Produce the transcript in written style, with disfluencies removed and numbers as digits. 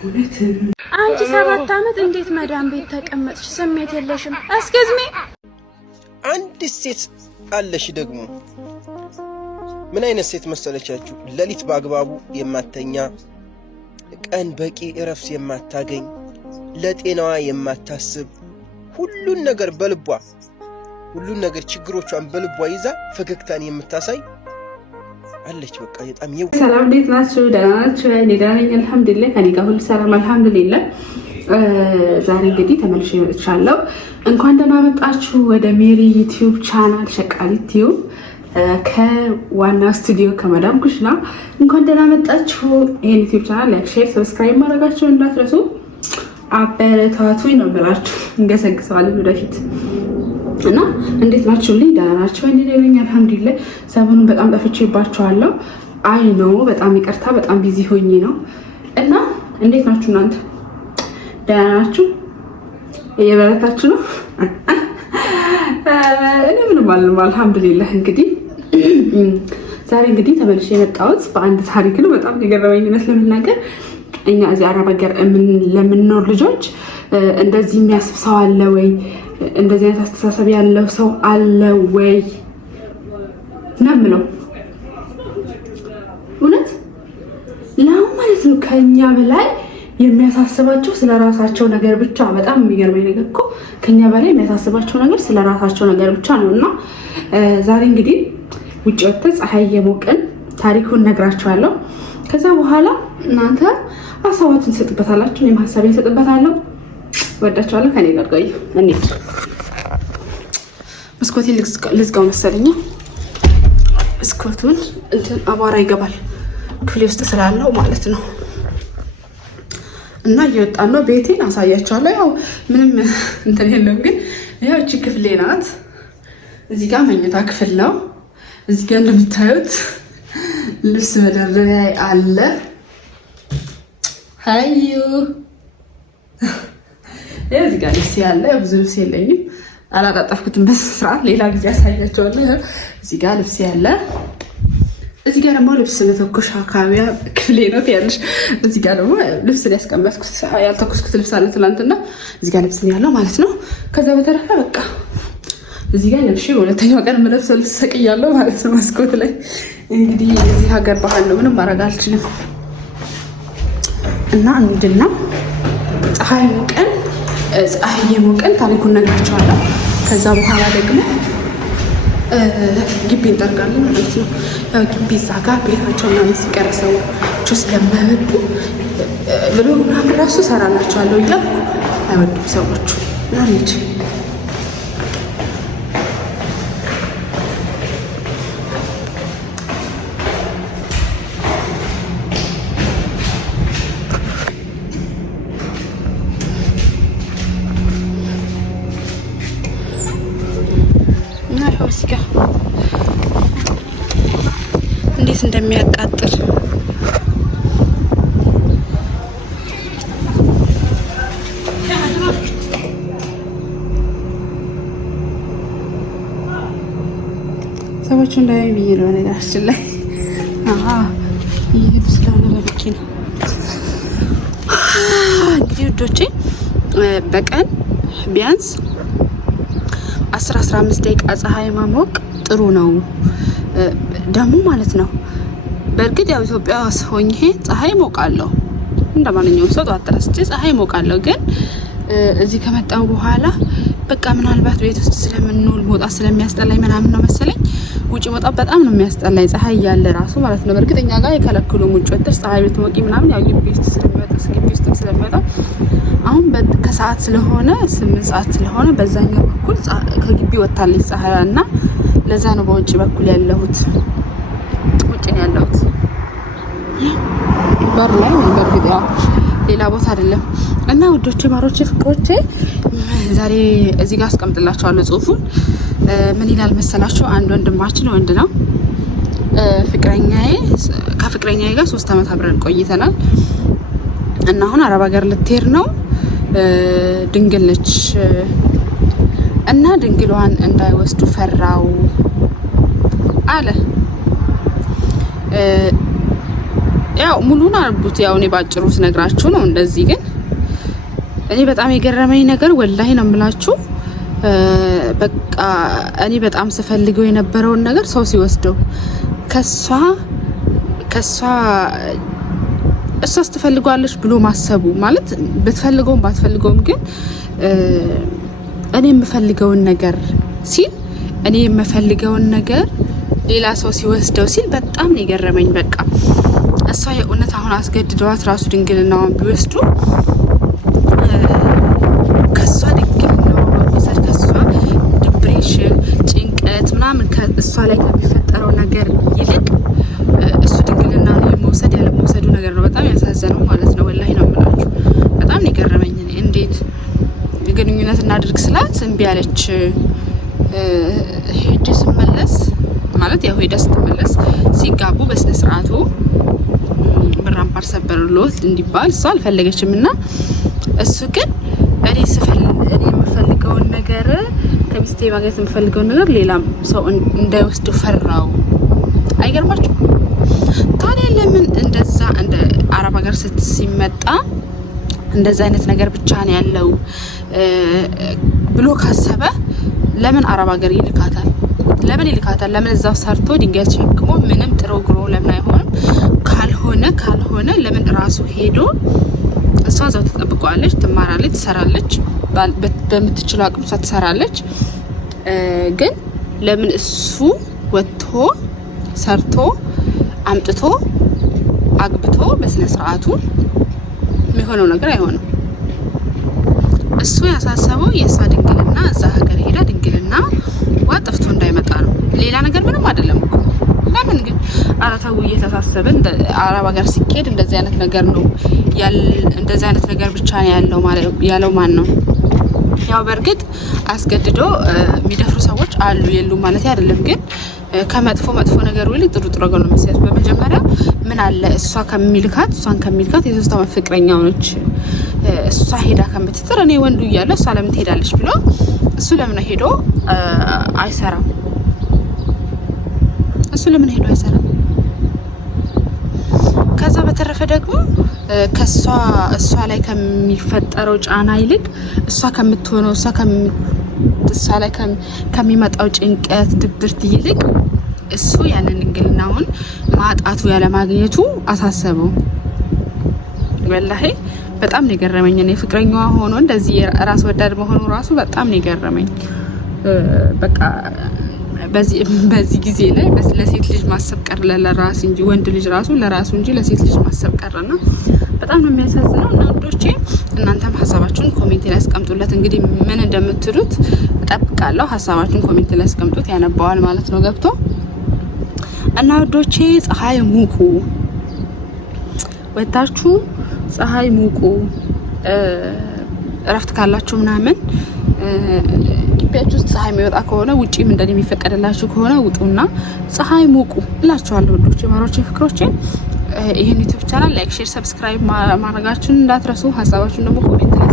አንቺ 7 ዓመት እንዴት መዳም ቤት ተቀመጥሽ? ስሜት የለሽም? አስገዝሜ አንድ ሴት አለሽ ደግሞ ምን አይነት ሴት መሰለቻችሁ? ሌሊት በአግባቡ የማተኛ ቀን በቂ እረፍት የማታገኝ ለጤናዋ የማታስብ ሁሉን ነገር በልቧ ሁሉን ነገር ችግሮቿን በልቧ ይዛ ፈገግታን የምታሳይ አለች። በቃ በጣም ሰላም፣ እንዴት ናችሁ? ደህና ናችሁ? እኔ ደህና ነኝ አልሐምዱሊላህ። ከኔ ጋር ሁሉ ሰላም አልሐምዱሊላህ። ዛሬ እንግዲህ ተመልሼ መጥቻለሁ። እንኳን ደህና መጣችሁ ወደ ሜሪ ዩቲዩብ ቻናል ሸቃሊት ዩቲዩብ ከዋናው ስቱዲዮ ከመዳም ኩሽና እንኳን ደህና መጣችሁ። ይሄን ዩቲዩብ ቻናል ላይክ፣ ሼር፣ ሰብስክራይብ ማድረጋችሁን እንዳትረሱ። አበረታቱኝ ነው ብላችሁ እንገሰግሰዋለን ወደፊት እና እንዴት ናችሁልኝ? ደህና ናችሁ? እኔ ደህና ነኝ አልሐምዱሊላህ። ሰሞኑን በጣም ጠፍቼባችኋለሁ። አይ ነው በጣም ይቅርታ፣ በጣም ቢዚ ሆኜ ነው እና እንዴት ናችሁ እናንተ? ደህና ናችሁ? እየበረታችሁ ነው? እኔ ምንም አልሐምዱሊላህ። እንግዲህ ዛሬ እንግዲህ ተመልሼ የመጣሁት በአንድ ታሪክ ነው። በጣም የገረመኝ ለመናገር እኛ እዚህ አረብ ሀገር ለምንኖር ልጆች እንደዚህ የሚያስብ ሰው አለ ወይ? እንደዚህ አይነት አስተሳሰብ ያለው ሰው አለ ወይ ነው የምለው። እውነት ላው ማለት ነው ከኛ በላይ የሚያሳስባቸው ስለራሳቸው ነገር ብቻ። በጣም የሚገርመኝ ነገር እኮ ከኛ በላይ የሚያሳስባቸው ነገር ስለራሳቸው ነገር ብቻ ነው። እና ዛሬ እንግዲህ ውጭ ወጥተን ፀሐይ የሞቅን ታሪኩን ነግራችኋለሁ። ከዛ በኋላ እናንተ ሀሳባችሁን ትሰጥበታላችሁ፣ እኔም ሀሳቤን እሰጥበታለሁ። ወዳችኋለሁ። ከኔ ጋር ቆዩ። እንዴት መስኮቴን ልዝጋው መሰለኝ። መስኮቱን እንትን አቧራ ይገባል ክፍሌ ውስጥ ስላለው ማለት ነው። እና እየወጣን ነው። ቤቴን አሳያችኋለሁ። ያው ምንም እንትን የለም፣ ግን ያው እቺ ክፍሌ ናት። እዚህ ጋር መኝታ ክፍል ነው። እዚህ ጋር እንደምታዩት ልብስ መደርደሪያ አለ። ሃዩ እዚህ ጋር ልብስ ያለ፣ ብዙ ልብስ የለኝም አላጣጣፍኩትም በስርዓት፣ ሌላ ጊዜ አሳያቸዋለሁ። እዚህ ጋር ልብስ ያለ፣ እዚህ ጋር ደግሞ ልብስ ለተኮሽ አካባቢያ ክፍሌ ነው ያለሽ። እዚህ ጋር ደግሞ ልብስ ያስቀመጥኩት ያልተኮስኩት ልብስ አለ ትናንትና፣ እዚህ ጋር ልብስ ነው ያለው ማለት ነው። ከዛ በተረፈ በቃ እዚህ ጋር ለብሼ በሁለተኛው ቀን የምለብሰው ልብስ ሰቅያለሁ ማለት ነው መስኮት ላይ። እንግዲህ የዚህ ሀገር ባህል ነው፣ ምንም ማድረግ አልችልም። እና እንድና ፀሐይ የሞቀን ታሪኩን ነግራቸዋለሁ። ከዛ በኋላ ደግሞ ግቢ እንጠርጋለን ማለት ነው። ያው ግቢ እዛ ጋር ቤታቸው ምናምን ሲቀር ሰዎቹ ስለማይወዱ ብሎ ምናምን ራሱ እሰራላቸዋለሁ እያልኩ አይወዱም ሰዎቹ ምናምን። እንዴት እንደሚያቃጥል ሰዎቹ እንዳያዩ ብዬ ነው ነገራችን ላይ ይህ ስለሆነ በበቂ ነው። እንግዲህ ውዶቼ በቀን ቢያንስ 10-15 ደቂቃ ፀሐይ ማሞቅ ጥሩ ነው ደግሞ ማለት ነው። በእርግጥ ያው ኢትዮጵያ ሆኜ ፀሐይ ሞቃለሁ እንደማንኛውም ሰው ጧት ተነስቼ ፀሐይ ሞቃለሁ። ግን እዚህ ከመጣሁ በኋላ በቃ ምናልባት ቤት ውስጥ ስለምንውል መውጣት ስለሚያስጠላኝ ምናምን ነው መሰለኝ ውጪ መውጣት በጣም ነው የሚያስጠላኝ፣ ፀሐይ ያለ ራሱ ማለት ነው። በእርግጥ እኛ ጋር የከለክሉም ውጪ ወጥተሽ ፀሐይ ብትሞቂ ምናምን፣ ያው ግቢ ውስጥ ስለሚወጣ አሁን ከሰዓት ስለሆነ 8 ሰዓት ስለሆነ በዛኛው በኩል ከግቢ ወጣለች ፀሐይዋ እና ለዛ ነው በውጪ በኩል ያለሁት። ውጪ ነው ያለሁት በር ላይ ነው። በእርግጥ ያው ሌላ ቦታ አይደለም። እና ውዶቼ፣ ማሮቼ፣ ፍቅሮቼ ዛሬ እዚህ ጋር አስቀምጥላችኋለሁ ጽሁፉን። ምን ይላል መሰላችሁ? አንድ ወንድማችን ወንድ ነው ከፍቅረኛዬ ጋር 3 ዓመት አብረን ቆይተናል እና አሁን አረብ ሀገር ልትሄድ ነው። ድንግል ነች እና ድንግሏን እንዳይወስዱ ፈራው አለ። ያው ሙሉን አርቡት። ያው እኔ ባጭሩ ስነግራችሁ ነው እንደዚህ። ግን እኔ በጣም የገረመኝ ነገር ወላሂ ነው የምላችሁ፣ በቃ እኔ በጣም ስፈልገው የነበረውን ነገር ሰው ሲወስደው ከሷ ስትፈልጓለች ብሎ ማሰቡ ማለት ብትፈልገውም ባትፈልገውም ግን እኔ የምፈልገውን ነገር ሲል እኔ የምፈልገውን ነገር ሌላ ሰው ሲወስደው ሲል በጣም ነው የገረመኝ። በቃ እሷ የእውነት አሁን አስገድደዋት ራሱ ድንግልናዋን ቢወስዱ ከሷ ድንግልናዋን መውሰድ ከሷ ዲፕሬሽን፣ ጭንቀት ምናምን ከእሷ ላይ ከሚፈጠረው ነገር ይልቅ እሱ ድንግልና ነው የመውሰድ ያለ መውሰዱ ነገር ነው በጣም ያሳዘነው ማለት ነው። ወላሂ ነው የምላችሁ በጣም ነው የገረመኝ። እንዴት ግንኙነት እናድርግ ስላት እምቢ አለች። ሄጄ ስመለስ ማለት ያው ሄዳ ስትመለስ ሲጋቡ በስነ ስርዓቱ ብራምፓር ሰበርሎት እንዲባል እሷ አልፈለገችም እና እሱ ግን እኔ የምፈልገውን ነገር ከሚስቴ ማግኘት የምፈልገውን ነገር ሌላም ሰው እንዳይወስደው ፈራው። አይገርማችሁ? ታዲያ ለምን እንደዛ እንደ አረብ ሀገር ሲመጣ እንደዛ አይነት ነገር ብቻ ነው ያለው ብሎ ካሰበ ለምን አረብ ሀገር ይልካታል? ለምን ይልካታል? ለምን እዛው ሰርቶ ድንጋይ ተሸክሞ ምንም ጥሮ ግሮ ለምን አይሆንም? ካልሆነ ለምን ራሱ ሄዶ እሷ እዛው ተጠብቀዋለች፣ ትማራለች፣ ትሰራለች፣ በምትችለው አቅም እሷ ትሰራለች። ግን ለምን እሱ ወጥቶ ሰርቶ አምጥቶ አግብቶ በስነ ስርዓቱ የሚሆነው ነገር አይሆንም? እሱ ያሳሰበው የእሷ ድንግልና እዛ ሀገር ሄዳ ድንግልና ጠፍቶ እንዳይመጣ ነው። ሌላ ነገር ምንም አይደለም እኮ። ለምን ግን አራታው እየተሳሰበ አረብ ሀገር ሲኬድ እንደዚህ አይነት ነገር ነው እንደዚህ አይነት ነገር ብቻ ነው ያለው ማን ነው? ያው በእርግጥ አስገድዶ የሚደፍሩ ሰዎች አሉ የሉ ማለት አይደለም። ግን ከመጥፎ ነገር ይልቅ ጥሩ ነገር ነው የሚሰጥ። በመጀመሪያ ምን አለ እሷን ከሚልካት የሶስት ዓመት ፍቅረኛ ሆነች። እሷ ሄዳ ከምትጥር እኔ ወንዱ እያለ እሷ ለምን ትሄዳለች ብሎ እሱ ለምን ሄዶ አይሰራም? ከዛ በተረፈ ደግሞ እሷ ላይ ከሚፈጠረው ጫና ይልቅ እሷ ከምትሆነው እሷ ላይ ከሚመጣው ጭንቀት፣ ድብርት ይልቅ እሱ ያንን ድንግልናውን ማጣቱ ያለማግኘቱ አሳሰበው። ወላሂ በጣም ነው የገረመኝ። እኔ ፍቅረኛዋ ሆኖ እንደዚህ ራስ ወዳድ መሆኑ ራሱ በጣም ነው የገረመኝ። በቃ በዚህ ጊዜ ላይ ለሴት ልጅ ማሰብ ቀረ ለራስ እንጂ ወንድ ልጅ ራሱ ለራሱ እንጂ ለሴት ልጅ ማሰብ ቀረና በጣም ነው የሚያሳዝነው። እና ወንዶቼ እናንተም ሀሳባችሁን ኮሜንት ላይ አስቀምጡለት። እንግዲህ ምን እንደምትሉት እጠብቃለሁ። ሀሳባችሁን ኮሜንት ላይ አስቀምጡት፣ ያነባዋል ማለት ነው ገብቶ። እና ወንዶቼ ፀሐይ ሙቁ፣ ወጣችሁ ፀሐይ ሙቁ። እረፍት ካላችሁ ምናምን ግቢያችሁ ውስጥ ፀሐይ የሚወጣ ከሆነ ውጪም እንደኔ የሚፈቀድላችሁ ከሆነ ውጡና ፀሐይ ሙቁ እላችኋለሁ። ወንዶቼ፣ ማሮቼ፣ ፍቅሮቼ ይሄን ዩቲዩብ ቻናል ላይክ፣ ሼር፣ ሰብስክራይብ ማድረጋችሁን እንዳትረሱ። ሀሳባችሁን ደግሞ ኮሜንት ላይ